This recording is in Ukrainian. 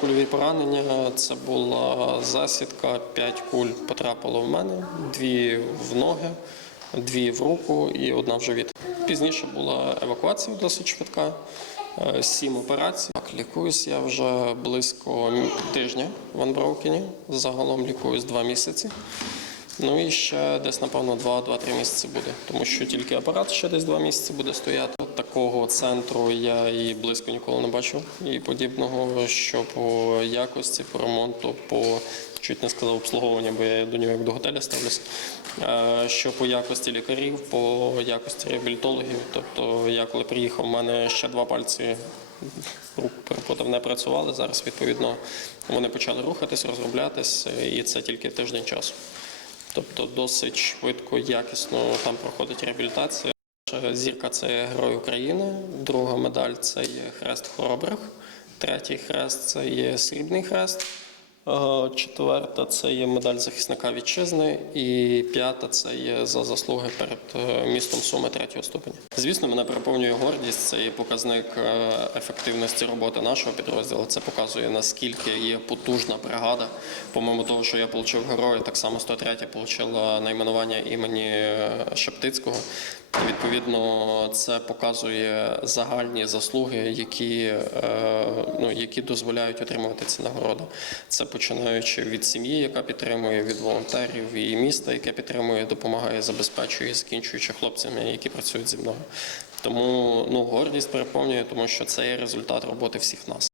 кульові поранення. Це була засідка, 5 куль потрапило в мене, дві в ноги, дві в руку і одна в живіт. Пізніше була евакуація досить швидка, е, сім операцій. Так, лікуюсь я вже близько тижня в Анброукені. Загалом лікуюсь два місяці. Ну і ще десь, напевно, 2-2-3 місяці буде, тому що тільки апарат ще десь 2 місяці буде стояти. Такого центру я і близько ніколи не бачив, і подібного, що по якості, по ремонту, по чуть не сказав обслуговування, бо я до нього як до готеля ставлюсь. Е, Що по якості лікарів, по якості реабілітологів. Тобто, я коли приїхав, у мене ще два пальці рук не працювали. Зараз відповідно вони почали рухатись, розроблятись, і це тільки тиждень часу. Тобто досить швидко, якісно там проходить реабілітація. Зірка це Герой України, друга медаль це є хрест хоробрих, третій хрест це є срібний хрест, е, четверта це є медаль захисника вітчизни, і п'ята це є за заслуги перед е, містом Суми третього ступеня. Звісно, мене переповнює гордість. Це є показник е, ефективності роботи нашого підрозділу. Це показує наскільки є потужна бригада. Помимо того, що я отримав героя, так само 103 отримала найменування імені Шептицького. Відповідно, це показує загальні заслуги, які, е, ну, які дозволяють отримувати ці нагороди. Це починаючи від сім'ї, яка підтримує, від волонтерів і міста, яке підтримує, допомагає, забезпечує, закінчуючи хлопцями, які працюють зі мною. Тому ну, гордість переповнює, тому що це є результат роботи всіх нас.